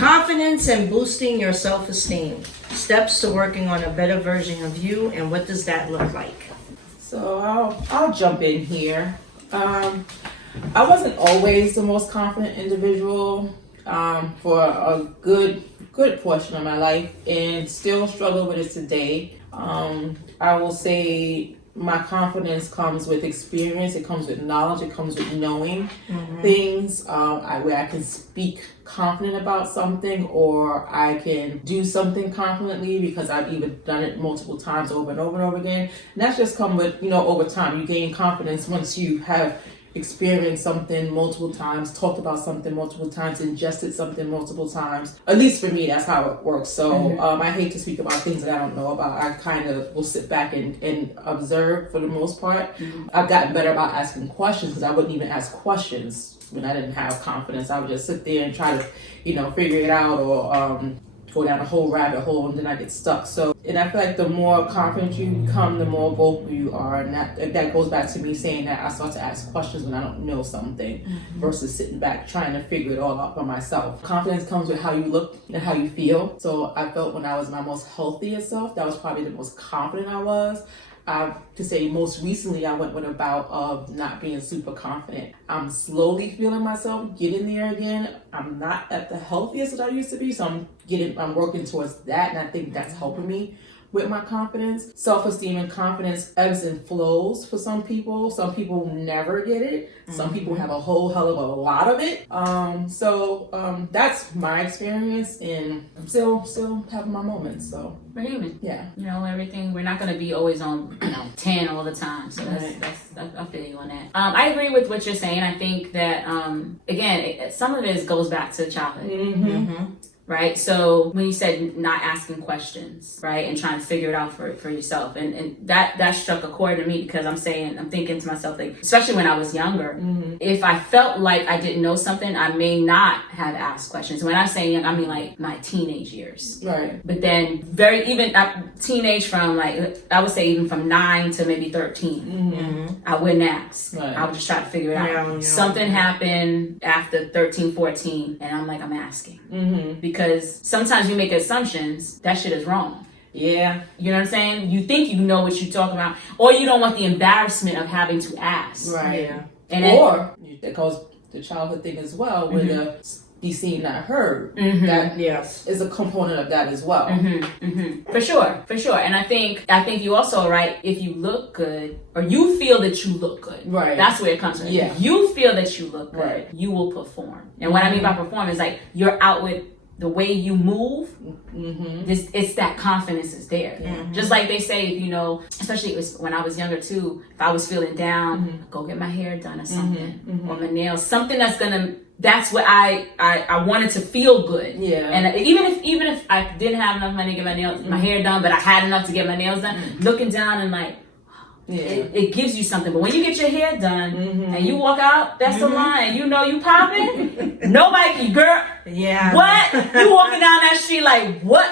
Confidence and boosting your self-esteem. Steps to working on a better version of you, and what does that look like? So I'll jump in here. I wasn't always the most confident individual for a good portion of my life, and still struggle with it today. I will say my confidence comes with experience, it comes with knowledge, it comes with knowing things, where I can speak confident about something, or I can do something confidently because I've even done it multiple times over and over and over again. And that's just come with, over time. You gain confidence once you have experienced something multiple times, talked about something multiple times, ingested something multiple times. At least for me, that's how it works. So I hate to speak about things that I don't know about. I kind of will sit back and observe for the most part. I've gotten better about asking questions, because I wouldn't even ask questions when I didn't have confidence. I would just sit there and try to, figure it out, or go down a whole rabbit hole, and then I get stuck. And I feel like the more confident you become, the more vocal you are, and that goes back to me saying that I start to ask questions when I don't know something, versus sitting back trying to figure it all out by myself. Confidence comes with how you look and how you feel. So I felt when I was my most healthiest self, that was probably the most confident I was. To say most recently, I went with a bout of not being super confident. I'm slowly feeling myself getting there again. I'm not at the healthiest that I used to be, so I'm working towards that, and I think that's helping me with my confidence. Self-esteem and confidence ebbs and flows for some people. Some people never get it. Some people have a whole hell of a lot of it. That's my experience, and I'm still having my moments. So we're human. Yeah. Everything. We're not going to be always on 10 all the time. So that's I feel you on that. I agree with what you're saying. I think that again, some of it goes back to childhood. Right? So when you said not asking questions, right, and trying to figure it out for yourself, and that struck a chord to me, because I'm thinking to myself, like, especially when I was younger, if I felt like I didn't know something, I may not have asked questions. When I say young, I mean like my teenage years. Right. But then teenage from, like, I would say even from 9 to maybe 13, I wouldn't ask. Right. I would just try to figure it out. Yeah. Something happened after 13, 14, and I'm like, I'm asking. Because sometimes you make assumptions, that shit is wrong. Yeah. You know what I'm saying? You think you know what you're talking about, or you don't want the embarrassment of having to ask. Right. Yeah. And it goes the childhood thing as well, where the be seen, not heard. That is a component of that as well. For sure. And I think you also, right, if you look good, or you feel that you look good, right, that's where it comes from. Yeah. If you feel that you look good, right, you will perform. And what I mean by perform is, like, you're out with the way you move. It's that confidence is there. Just like they say, especially when I was younger too, if I was feeling down, go get my hair done or something, or my nails, something that's what I wanted to feel good. Yeah. And even if I didn't have enough money to get my hair done, but I had enough to get my nails done, looking down and like, it gives you something. But when you get your hair done and you walk out, that's the line. You popping. Nobody, girl. Yeah. What? You walking down that street like, what?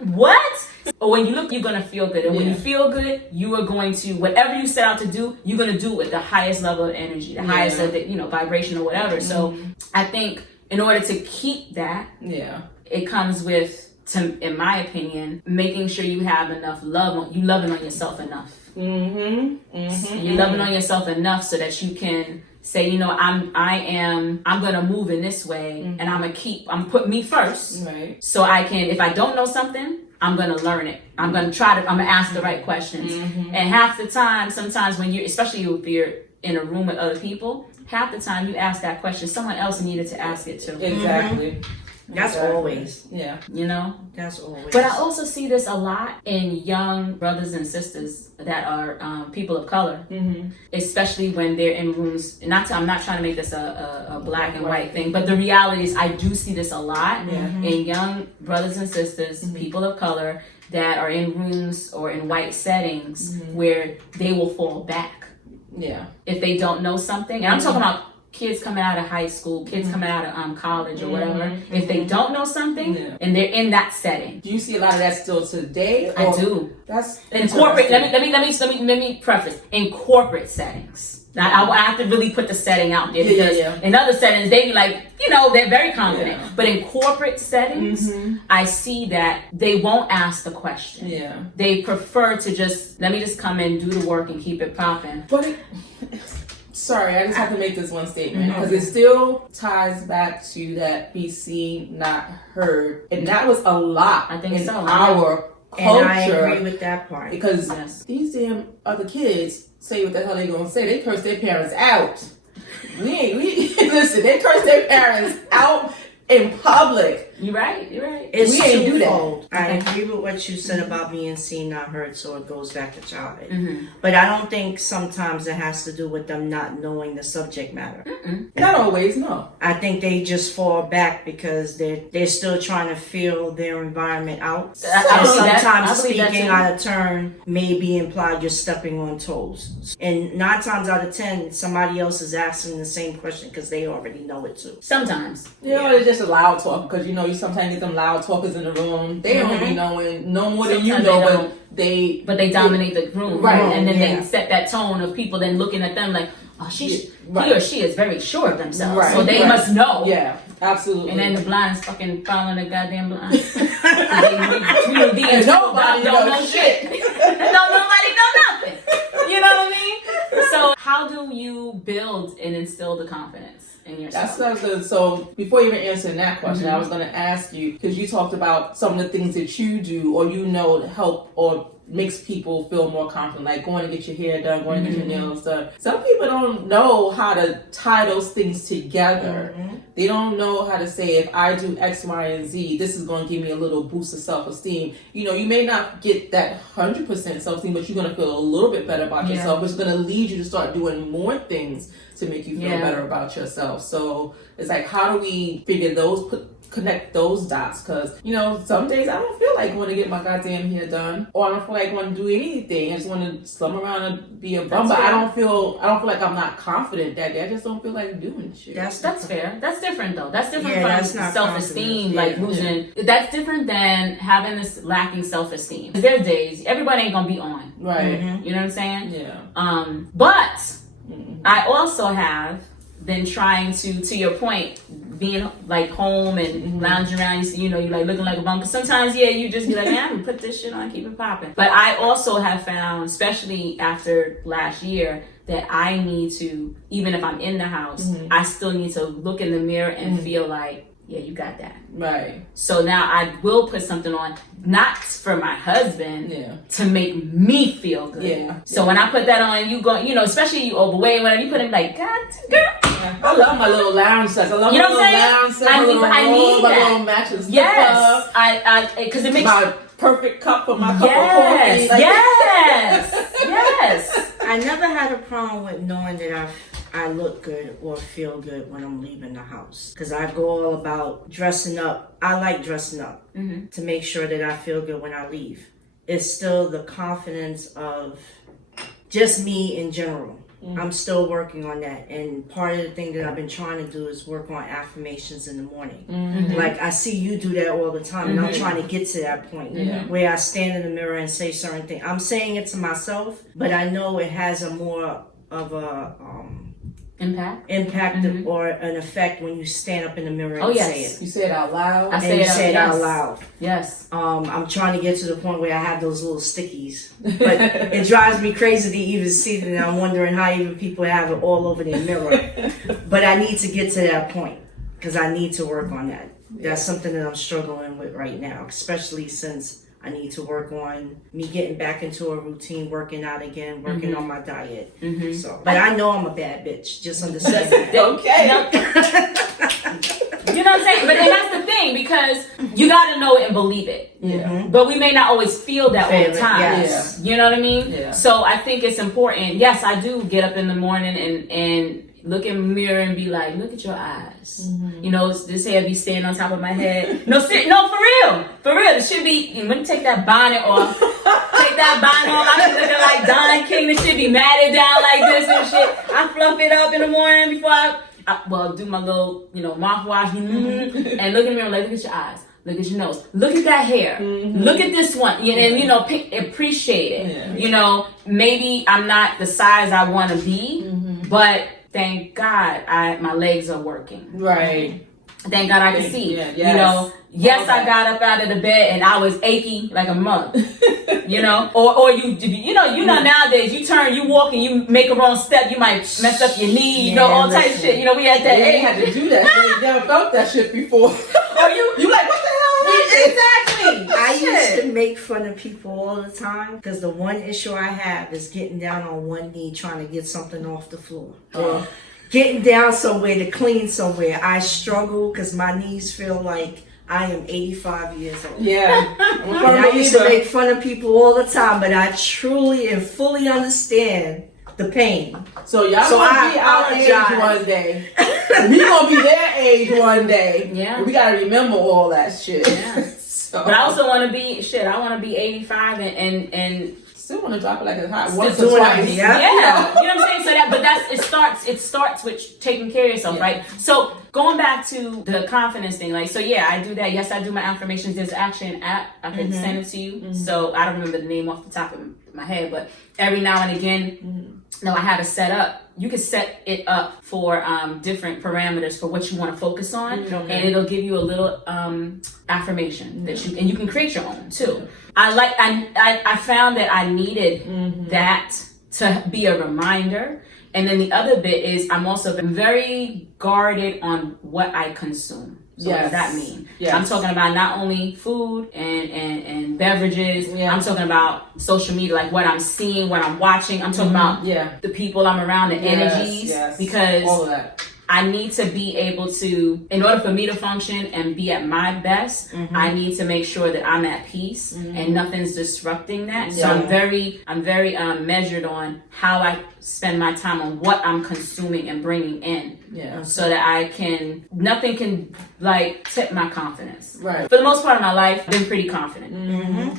What? But when you look, you're going to feel good. And when you feel good, you are going to, whatever you set out to do, you're going to do it with the highest level of energy, the highest of the, vibration or whatever. So I think in order to keep that, it comes with, in my opinion, making sure you have enough love, you loving on yourself enough. You're loving on yourself enough so that you can say, I'm gonna move in this way, and I'm put me first, right, so I can, if I don't know something, I'm gonna learn it. I'm gonna ask the right questions. And half the time, sometimes especially if you're in a room with other people, half the time you ask that question, someone else needed to ask it too. Exactly. That's always. Yeah. That's always. But I also see this a lot in young brothers and sisters that are people of color, especially when they're in rooms. I'm not trying to make this a black and white thing, but the reality is I do see this a lot in young brothers and sisters, people of color, that are in rooms or in white settings where they will fall back. Yeah. If they don't know something. And I'm talking about kids coming out of high school, kids coming out of college or whatever, if they don't know something and they're in that setting. Do you see a lot of that still today? I do. That's in corporate. Let me preface. In corporate settings, Now, I have to really put the setting out there because in other settings, they be like, they're very confident. Yeah. But in corporate settings, I see that they won't ask the question. Yeah. They prefer to let me just come in, do the work, and keep it popping. But sorry, I just have to make this one statement because it still ties back to that be seen, not heard. And that was a lot our culture. And I agree with that part. Because these damn other kids say what the hell they gonna say. They curse their parents out. Listen, they curse their parents out in public. You're right. It's we ain't do that. I agree with what you said about being seen, not heard, so it goes back to childhood. But I don't think sometimes it has to do with them not knowing the subject matter. Not always, no. I think they just fall back because they're still trying to feel their environment out. And sometimes speaking out of turn may be implied you're stepping on toes. And 9 times out of 10, somebody else is asking the same question because they already know it too. Sometimes. It's just a loud talk because you sometimes get them loud talkers in the room. They don't be knowing no more than you know, but they dominate the room, right? And then they set that tone of people then looking at them like, oh, he or she is very sure of themselves, right. So they must know. Yeah, absolutely. And then the blinds fucking following the goddamn blinds. Nobody don't know shit. Nobody know nothing. You know what I mean? So how do you build and instill the confidence in yourself? That's good. So before even answering that question, I was going to ask you, because you talked about some of the things that you do or to help or makes people feel more confident, like going to get your hair done, going to get your nails done. Some people don't know how to tie those things together. They don't know how to say, if I do X, Y, and Z, this is going to give me a little boost of self-esteem. You may not get that 100% self-esteem, but you're going to feel a little bit better about yourself, which is going to lead you to start doing more things to make you feel better about yourself. So it's like, how do we connect those dots? Because some days I don't feel like going to get my goddamn hair done, or I don't feel like want to do anything. I just want to slum around and be a bum. But I don't feel like I'm not confident that day. I just don't feel like doing shit. That's fair. That's different though. That's different from self-esteem, like losing. That's different than having this lacking self-esteem. There's days everybody ain't gonna be on, right? You know what I'm saying? Yeah. But I also have been trying to your point, being like home and lounging around, you like looking like a bum. Because sometimes, you just be like, I'm gonna put this shit on, keep it popping. But I also have found, especially after last year, that I need to, even if I'm in the house, I still need to look in the mirror and feel like, yeah, you got that. Right. So now I will put something on, not for my husband, to make me feel good. Yeah. So when I put that on, you go, especially you overweight, whenever you put it like, God, girl. I love my little lounge sets. I love my little lounge sets. I need that. My little mattress. Yes. Because it makes my perfect cup for my cup of coffee. Yes. I never had a problem with knowing that I look good or feel good when I'm leaving the house. Because I go all about dressing up. I like dressing up to make sure that I feel good when I leave. It's still the confidence of just me in general. I'm still working on that. And part of the thing that I've been trying to do is work on affirmations in the morning. Like I see you do that all the time. And I'm trying to get to that point where I stand in the mirror and say certain things. I'm saying it to myself, but I know it has a more of a impact or an effect when you stand up in the mirror and say it. You say it out loud? I say it out loud. Yes. I'm trying to get to the point where I have those little stickies. But it drives me crazy to even see it, and I'm wondering how even people have it all over their mirror. But I need to get to that point because I need to work on that. That's something that I'm struggling with right now, especially since I need to work on me getting back into a routine, working out again, working on my diet. So, but I know I'm a bad bitch. Just understand that. Okay. You know what I'm saying? But that's the thing, because you got to know it and believe it. But we may not always feel that all the time. Yes. You know what I mean? Yeah. So I think it's important. Yes, I do get up in the morning and look in the mirror and be like, look at your eyes. This hair be staying on top of my head. No, for real. It should be, when you take that bonnet off, I be looking like Don King. It should be matted down like this and shit. I fluff it up in the morning before I do my little, mouthwash. And look in the mirror, like, look at your eyes. Look at your nose. Look at that hair. Look at this one. And, appreciate it. Maybe I'm not the size I want to be, But thank God, my legs are working. Right. Thank God I can see. Yeah, yes. You know, yes, I got up out of the bed and I was achy like a mug. You know, or you know nowadays you walk and you make a wrong step, you might mess up your knee, you know, all type of shit. You know, we had that You age. had to do that. You never felt that shit before. Or you like, what the hell? Exactly. I used to make fun of people all the time because the one issue I have is getting down on one knee trying to get something off the floor. Getting down somewhere to clean somewhere. I struggle because my knees feel like I am 85 years old. Yeah. And I used to make fun of people all the time, but I truly and fully understand the pain. So y'all gonna be our age one day. We gonna be their age one day. Yeah. We gotta remember all that shit. Yeah. So. But I also want to be I want to be 85 and still want to drop it like a hot once or twice. Yeah. You know what I'm saying? So it starts with taking care of yourself, right? So going back to the confidence thing, like, so yeah, I do that. Yes, I do my affirmations. There's actually an app. I can send it to you. So I don't remember the name off the top of my head, but every now and again, I have it set up. You can set it up for different parameters for what you want to focus on, and it'll give you a little affirmation that you can create your own too. I found that I needed that to be a reminder. And then the other bit is I'm also very guarded on what I consume. So what does that mean? Yes. I'm talking about not only food and beverages. Yeah. I'm talking about social media, like what I'm seeing, what I'm watching. I'm talking about the people I'm around, the energies. Because all of that. I need to be able to, in order for me to function and be at my best, I need to make sure that I'm at peace and nothing's disrupting that. So I'm very measured on how I spend my time on what I'm consuming and bringing in. Yeah. So that nothing can like tip my confidence. Right. For the most part of my life, I've been pretty confident.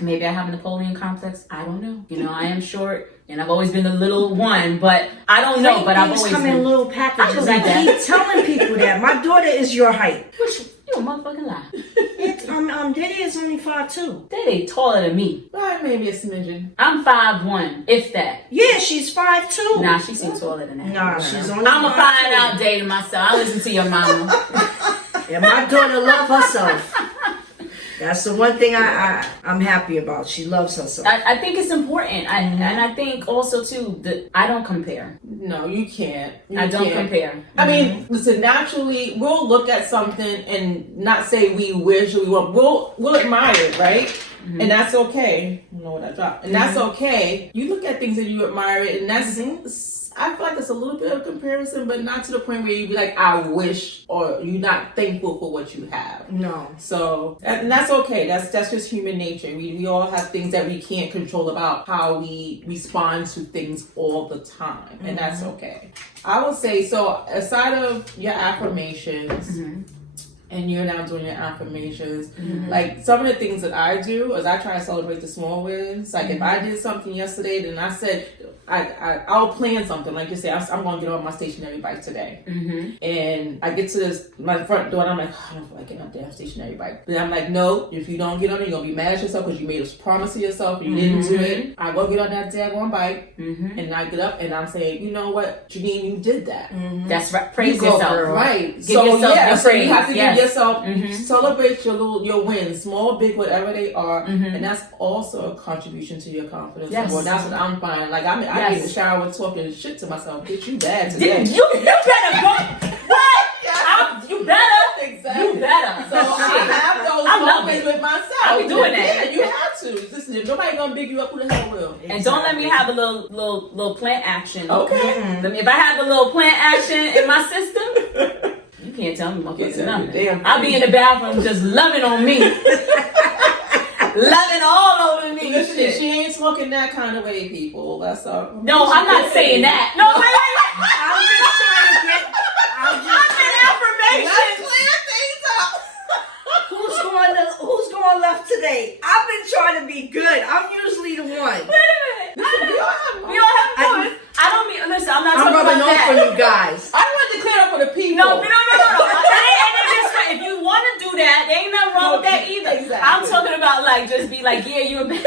Maybe I have a Napoleon complex. I don't know. You know, I am short. And I've always been the little one, but I don't know. But I've always come in little packages. I keep telling people that my daughter is your height. You a motherfucking lie. Daddy is only 5'2". Daddy taller than me. Well, maybe a smidgen. I'm 5'1", if that. Yeah, she's 5'2". Nah, she seems taller than that. Nah, she's only. I'm gonna find out dating myself. I listen to your mama. And my daughter loves herself. That's the one thing I'm happy about. She loves herself. I think it's important. And I think also too that I don't compare. No, you can't. I don't compare. I mean, listen, naturally we'll look at something and not say we wish or we want. We'll admire it, right? And that's okay. I don't know what I dropped. And that's okay. You look at things and you admire it, and that's I feel like it's a little bit of comparison, but not to the point where you be like, I wish, or you're not thankful for what you have. No. So, and that's okay. That's just human nature. We all have things that we can't control about how we respond to things all the time. And that's okay. I would say, so aside of your affirmations, and you're now doing your affirmations, like some of the things that I do is I try to celebrate the small wins. Like if I did something yesterday, then I said, I'll plan something. Like you say, I'm going to get on my stationary bike today. And I get to my front door and I'm like, I don't feel like getting on damn stationary bike. Then I'm like, no, if you don't get on it, you're going to be mad at yourself because you made a promise to yourself and you didn't do it. I go get on that daggone bike and I get up and I'm saying, you know what, Janine, you did that. That's right. Praise yourself. Right. Give yourself your praise. So you have to give yourself, celebrate your wins, small, big, whatever they are. And that's also a contribution to your confidence. Yes. Well, that's what I'm finding. Like I get in the shower talking shit to myself. Get you bad today. You better go. What? You better. Exactly. You better. So I have those moments with myself. I'll be doing that. Yeah, you have to. Listen, if nobody gonna big you up, who the hell will? And don't let me have a little plant action. Okay. If I have a little plant action in my system, you can't tell me motherfuckers nothing. I'll be in the bathroom just loving on me. Loving all over me. Listen, she ain't smoking that kind of way, people. That's all. No, I'm not saying that. No, wait. I'm just trying to get. I'm affirmation. Let's clear things up. Who's going left today? I've been trying to be good. I'm usually the one. Wait a minute. We all have moments. I don't mean. Listen, I'm not talking about that. I'm rubbing off on you guys. I want to clear up for the people. No. If you want to do that, there ain't nothing wrong with that either. Exactly. I'm talking about like just be like, yeah, you're a bad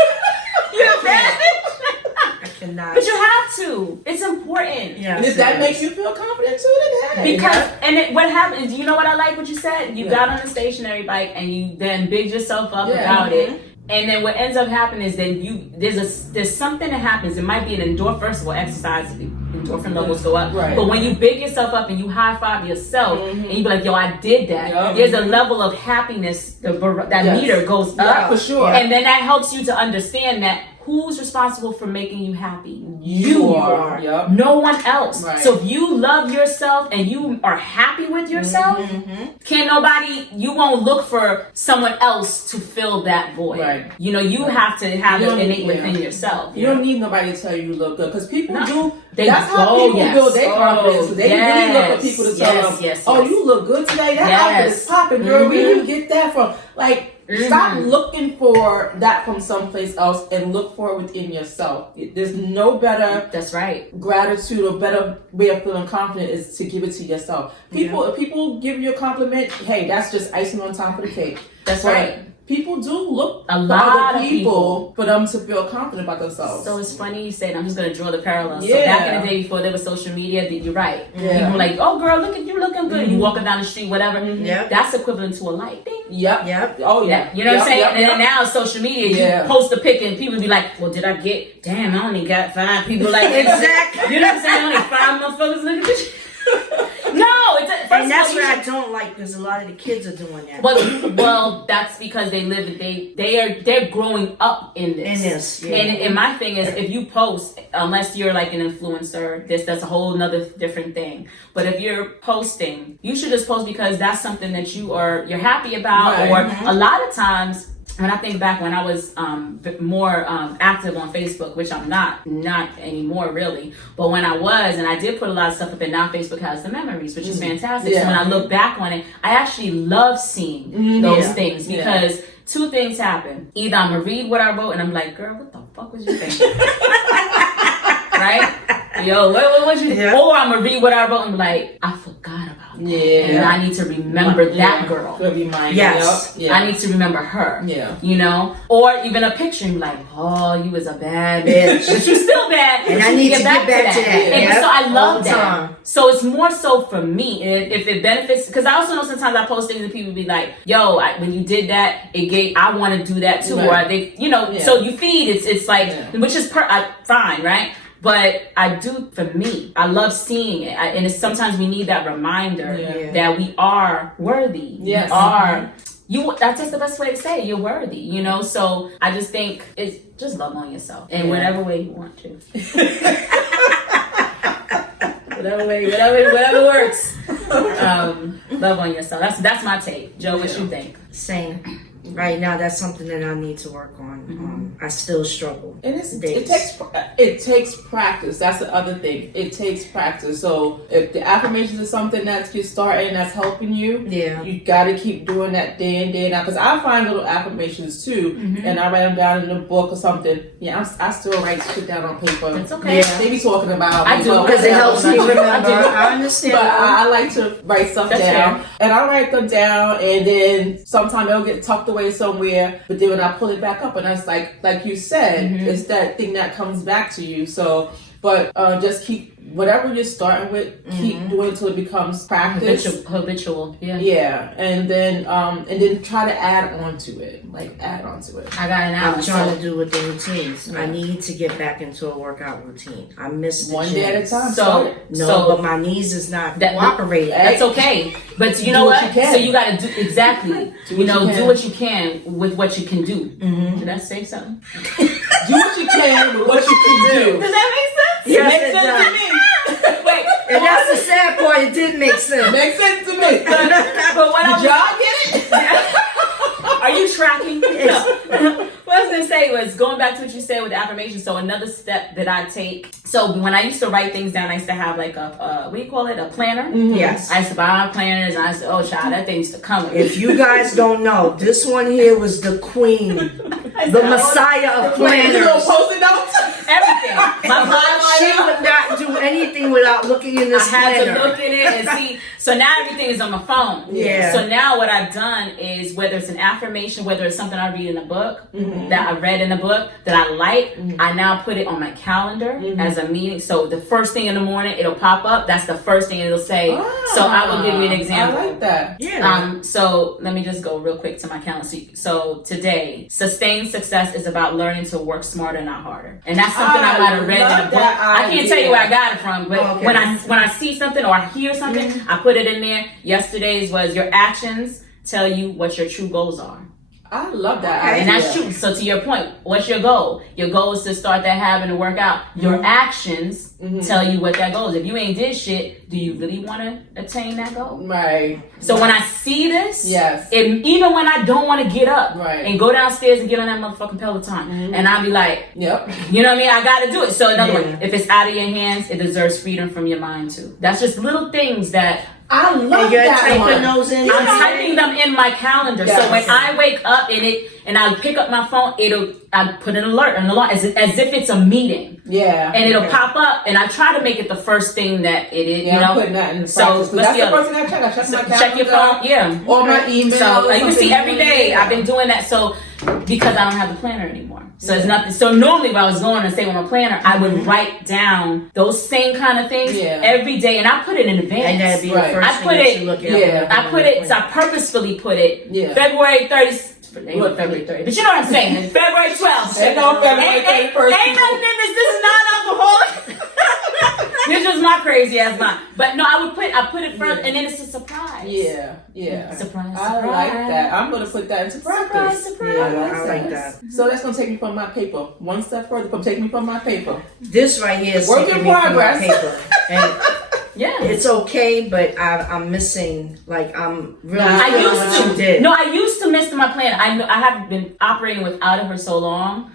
bitch. cannot. But you have to. It's important. Yes, And if that makes you feel confident too, then hey. Because what happens? You know what I like? What you said. You got on a stationary bike and you then big yourself up about it. And then what ends up happening is that there's something that happens. It might be an endorphin. First of all, exercise, endorphin levels go up. Right. But when you big yourself up and you high five yourself and you be like, yo, I did that. There's a level of happiness. That meter goes up. Yeah, for sure. And then that helps you to understand that who's responsible for making you happy? You are. Yep. No one else. Right. So if you love yourself and you are happy with yourself, you won't look for someone else to fill that void. Right. You have to have it innate within yourself. You don't need nobody to tell you look good, because people do. That's how people build their confidence. So they really look for people to tell them, "Oh, you look good today. That outfit is popping, girl. Where did you get that from?" Like, stop looking for that from someplace else and look for it within yourself. There's no better. That's right. Gratitude or better way of feeling confident is to give it to yourself. If people give you a compliment, hey, that's just icing on top of the cake. That's right. People do look a lot for of people for them to feel confident about themselves. So it's funny you say, and I'm just going to draw the parallel. Yeah. So back in the day before there was social media, you're right. Yeah. People were like, oh girl, look at you looking good. You walking down the street, whatever. Yep. That's equivalent to a like. Ding. Yep. Oh yeah. You know what I'm saying? And then now social media, you post a pic and people be like, well, did I get, damn, I only got 5 people like exactly. You know what I'm saying? Only 5 motherfuckers looking at this. No, and that's what I don't like, because a lot of the kids are doing that. Well, that's because they're growing up in this. Yeah. And my thing is, if you post, unless you're like an influencer, that's a whole nother different thing. But if you're posting, you should just post because that's something that you're happy about. Right. Or a lot of times, when I think back when I was more active on Facebook, which I'm not anymore really, but when I was, and I did put a lot of stuff up, and now Facebook has the memories, which is fantastic. So when I look back on it, I actually love seeing those things, because 2 things happen. Either I'm gonna read what I wrote and I'm like, girl, what the fuck was you thinking? Right? Yo, what was you thinking? Or I'm gonna read what I wrote and be like, I forgot about that. And I need to remember that girl. Yes. I need to remember her. Or even a picture and be like, oh, you was a bad bitch. But you still bad. And I need to get back to that. And so I love that. So it's more so for me, if it benefits, because I also know sometimes I post things and people be like, yo, when you did that, I want to do that too. Right. Or they, so you feed, it's like, which is fine, right? But I do, for me, I love seeing it. And sometimes we need that reminder that we are worthy. Yes. We are. That's just the best way to say it. You're worthy, So I just think it's just love on yourself in whatever way you want to. whatever works. Love on yourself. That's my take. Joe, what you think? Same. Right now, that's something that I need to work on. I still struggle. And it takes practice. That's the other thing. It takes practice. So if the affirmations is something that's just starting, that's helping you, you got to keep doing that day in, day out. Because I find little affirmations too, and I write them down in a book or something. I still write shit down on paper. That's okay. They be talking about. I do, because it helps me remember. I understand. But I like to write stuff down, and I write them down, and then sometimes they'll get tucked away somewhere, but then when I pull it back up, and that's like you said, it's that thing that comes back to you. So, but just keep whatever you're starting with, keep doing it till it becomes practice, habitual. And then try to add on to it. I got an hour. I'm trying to do with the routines. I need to get back into a workout routine. I missed one day at a time. But my knees is not cooperating. That's okay. But you know what? So you got to do exactly. do what you can with what you can do. Did I say something? Do what you can with what you can do. Does that make sense? Yes, it makes sense to me. Wait, and that's the sad part. It did make sense. Makes sense to me. But when did y'all get it? Are you tracking? No. What I was gonna say was going back to what you said with the affirmation. So another step that I take. So when I used to write things down, I used to have like a what do you call it? A planner. Yes. I used to buy planners, and I used to, oh child, that thing used to come. If you guys don't know, this one here was the queen the messiah of planners. Little post-it notes. Everything. My She would not do anything without looking in this I had planner. to look at it and see. So now everything is on my phone. Yeah. So now what I've done is whether it's an affirmation, whether it's something I read in a book that I read in a book that I like, I now put it on my calendar as a meeting. So the first thing in the morning it'll pop up. That's the first thing it'll say. So I will give you an example. I like that. Yeah. So let me just go real quick to my calendar. So today, sustained success is about learning to work smarter, not harder. And that's something I might have read in a book. I can't tell you where I got it from, but when I see something or I hear something, I put it in there. Yesterday's was your actions tell you what your true goals are. I love that. Okay. And that's true. So to your point, what's your goal? Your goal is to start that habit and work out. Your actions tell you what that goal is. If you ain't did shit, do you really want to attain that goal? Right. So when I see this, Yes. even when I don't want to get up Right. and go downstairs and get on that motherfucking Peloton, and I'll be like, Yep. you know what I mean? I got to do it. So in other words, if it's out of your hands, it deserves freedom from your mind too. That's just little things that I love And you're that typing one. those in. I'm typing them in my calendar. Yes. So when I wake up and I pick up my phone, I put an alert as if it's a meeting. Yeah. And it'll pop up, and I try to make it the first thing that it is. Yeah, you know, I'm putting that in the so practice. what's That's the the other? first thing I check. I check my calendar. Check your phone, yeah. Or my email. So you see every day Yeah. I've been doing that. So because I don't have the planner anymore, so it's nothing. So normally when I was going to stay with my planner, I would write down those same kind of things every day, and I put it in advance. And that'd be the Right. first I thing put you it- should look at. yeah. I put it. So I purposefully put it February 30th. Ain't February 30th, but you know what I'm saying. February 12th. Ain't no February 31st. Ain't nothing in this. This is non-alcoholic. This was my crazy ass mind. But no, I put it first, and then it's a surprise. Yeah. Surprise. I like that. I'm gonna put that into practice. Surprise. Yeah, I like that. So that's gonna take me from my paper. One step further, take me from my paper. This right here is Work in taking me from my progress. paper. And Yeah. it's okay, but I'm missing, like, I'm really I feeling used what to. you did. No, I used to miss my plan. I have been operating without it for so long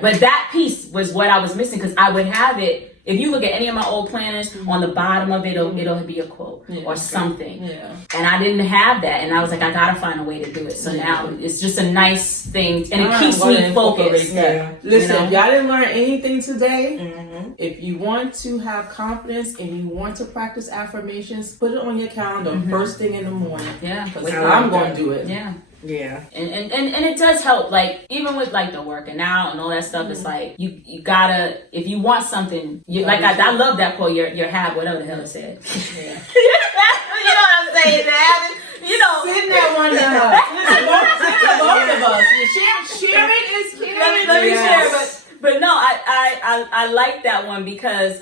but that piece was what I was missing, because I would have it. If you look at any of my old planners, on the bottom of it, it'll be a quote or something. Yeah. And I didn't have that, and I was like, I gotta find a way to do it. So now it's just a nice thing, and it keeps me focused. Yeah. Listen, You know? if y'all didn't learn anything today, if you want to have confidence and you want to practice affirmations, put it on your calendar first thing in the morning. Yeah, Because I'm going to do it. yeah. Yeah. And it does help, like, even with like the working out and all that stuff. It's like you gotta, if you want something, I love that quote, your habit, whatever the hell it said. Yeah. You know what I'm saying? The habit, you know. Send that one to both of us. Share it is caring. Let me share, but no, I like that one because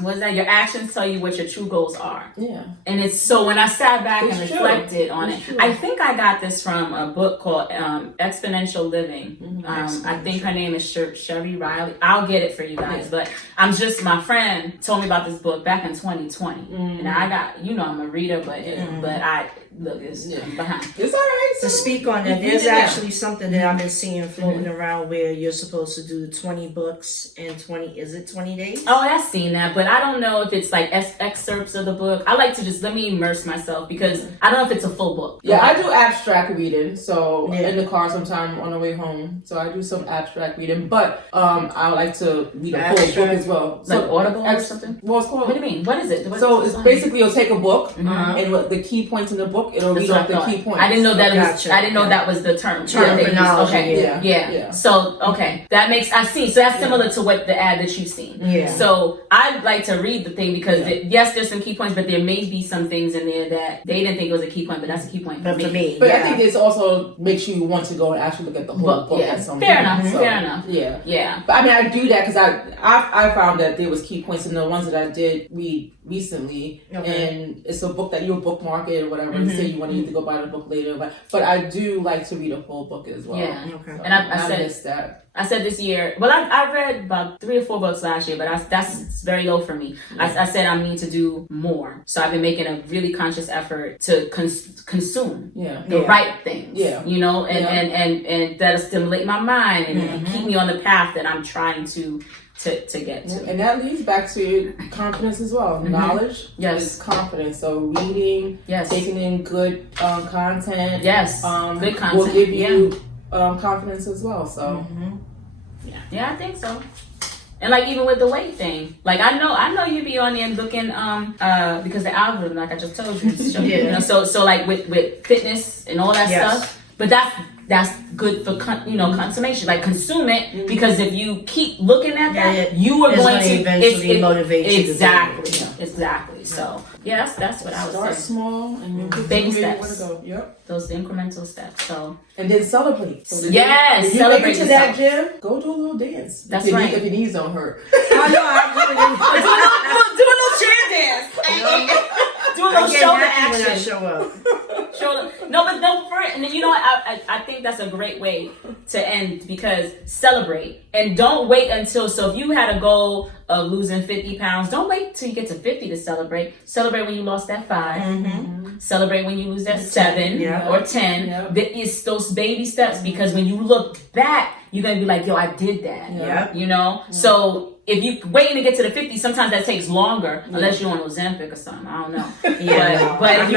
what's that? Your actions tell you what your true goals are. Yeah. And it's so when I sat back It's and true. reflected on It's it, true. I think I got this from a book called Exponential Living. I think her name is Sherry Riley. I'll get it for you guys, but my friend told me about this book back in 2020, and I got, I'm a reader, but I look, it's behind. It's all right. To speak on that, there's actually something that I've been seeing floating around where you're supposed to do 20 books in 20 days? Oh, I've seen that, but I don't know if it's like excerpts of the book. I like to just let me immerse myself because I don't know if it's a full book. Yeah, I do abstract reading, so Yeah. in the car sometime on the way home. So I do some abstract reading, but I like to read a full book as well. Like So Audible or something? Well, it's called. What do you mean? What is it? So it's basically you'll take a book Uh-huh. and what the key points in the book, it'll That's read what off I the thought. key points. I didn't know that Gotcha. I didn't know that was the term. that they used. Terminology, Okay. Yeah. So That makes I've seen. So that's similar to what the ad that you've seen. Yeah. So I like to read the thing because yes, there's some key points, but there may be some things in there that they didn't think it was a key point, but that's a key point But for me, But I think this also makes you want to go and actually look at the whole book yeah. at some Fair point. enough. So, Fair enough. Yeah. Yeah. But I mean, I do that because I found that there was key points in the ones that I did read recently, and it's a book that you'll bookmark it or whatever, and say you want to either go buy the book later. But I do like to read a full book as well. Yeah. Okay. And I said missed that. I said this year, well, I read about 3 or 4 books last year, but that's very low for me. I said I need to do more. So I've been making a really conscious effort to consume the right things, and that'll stimulate my mind and keep me on the path that I'm trying to get to. And that leads back to confidence as well. Knowledge is confidence. So reading, taking in good content, good content will give you confidence as well. So yeah, I think so. And like even with the weight thing, like I know you be on there looking because the algorithm, like I just told you, you know, so like with fitness and all that stuff. But that's good for consummation. Like consume it because if you keep looking at that, you are going to eventually motivate you. Exactly. So yeah, that's what I would say. Start small and you baby steps. steps. Yep. Those incremental steps. So and then celebrate. So yes, if you celebrate make it to yourself. that gym, go do a little dance. That's right. If your knees don't hurt. I know. I'm do a little chair dance. Do a little shoulder action. when I show up. No, for it. And then I think that's a great way to end because celebrate and don't wait until. So if you had a goal of losing 50 pounds, don't wait till you get to 50 to celebrate. Celebrate when you lost that 5. Mm-hmm. Celebrate when you lose that 7 or 10. Yeah. It's those baby steps because when you look back, you're gonna be like, yo, I did that. Yeah. You know. Yeah. So. If you waiting to get to the 50, sometimes that takes longer, unless you're on Ozempic or something. I don't know. But if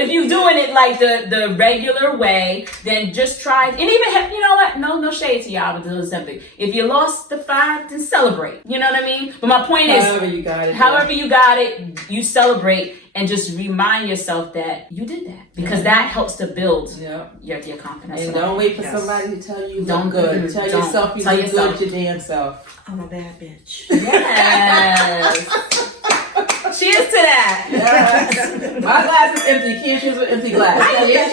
if you're doing it like the regular way, then just try. And even you know what? No shade to y'all with the Ozempic. If you lost the 5, then celebrate. You know what I mean? But my point is, however you got it, you celebrate and just remind yourself that you did that because that helps to build your confidence. And don't wait for somebody to tell you look good. Tell yourself you look good your damn self. I'm a bad bitch. Yes. Cheers to that. Yes. My glass is empty. You can't choose with empty glass.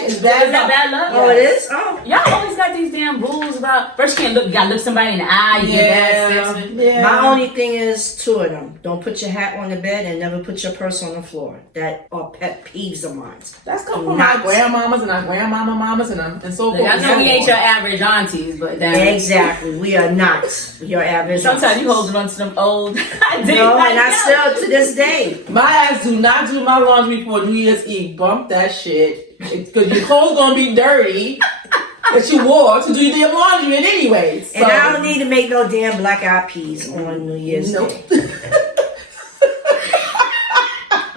Is that bad luck? Oh, it is? Oh. Y'all always got these damn rules about first you can't look. You gotta look somebody in the eye. You get bad. My only thing is 2 of them. Don't put your hat on the bed and never put your purse on the floor. That are pet peeves of mine. That's come from our grandmamas and our mamas and so forth. I know we ain't your average aunties, but exactly, we are not your average. Sometimes aunties. you holding on to them old. No, and I still to this day. My ass do not do my laundry for New Year's Eve. Bump that shit. Because your clothes gonna be dirty that you wore to do your damn laundry in anyway. So. And I don't need to make no damn black eyed peas on New Year's Day.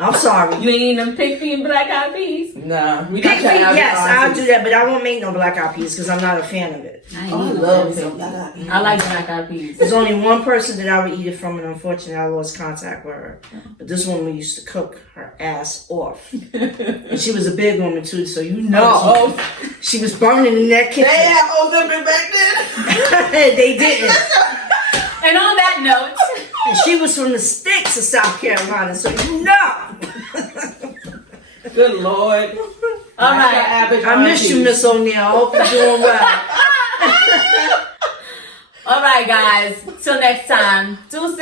I'm sorry. You ain't eating them pig feet and black eyed peas? Nah. Pig feet, yes, I'll do that, but I won't make no black eyed peas because I'm not a fan of it. I love black eyed peas. I like black eyed peas. There's only one person that I would eat it from, and unfortunately I lost contact with her. But this woman used to cook her ass off. And she was a big woman too, so she was burning in that kitchen. They had Ozempic back then? They didn't. And on that note, and she was from the sticks of South Carolina, so you know. Good Lord. All right. I miss you, Miss O'Neill. I hope you're doing well. All right, guys. Till next time. Deuces.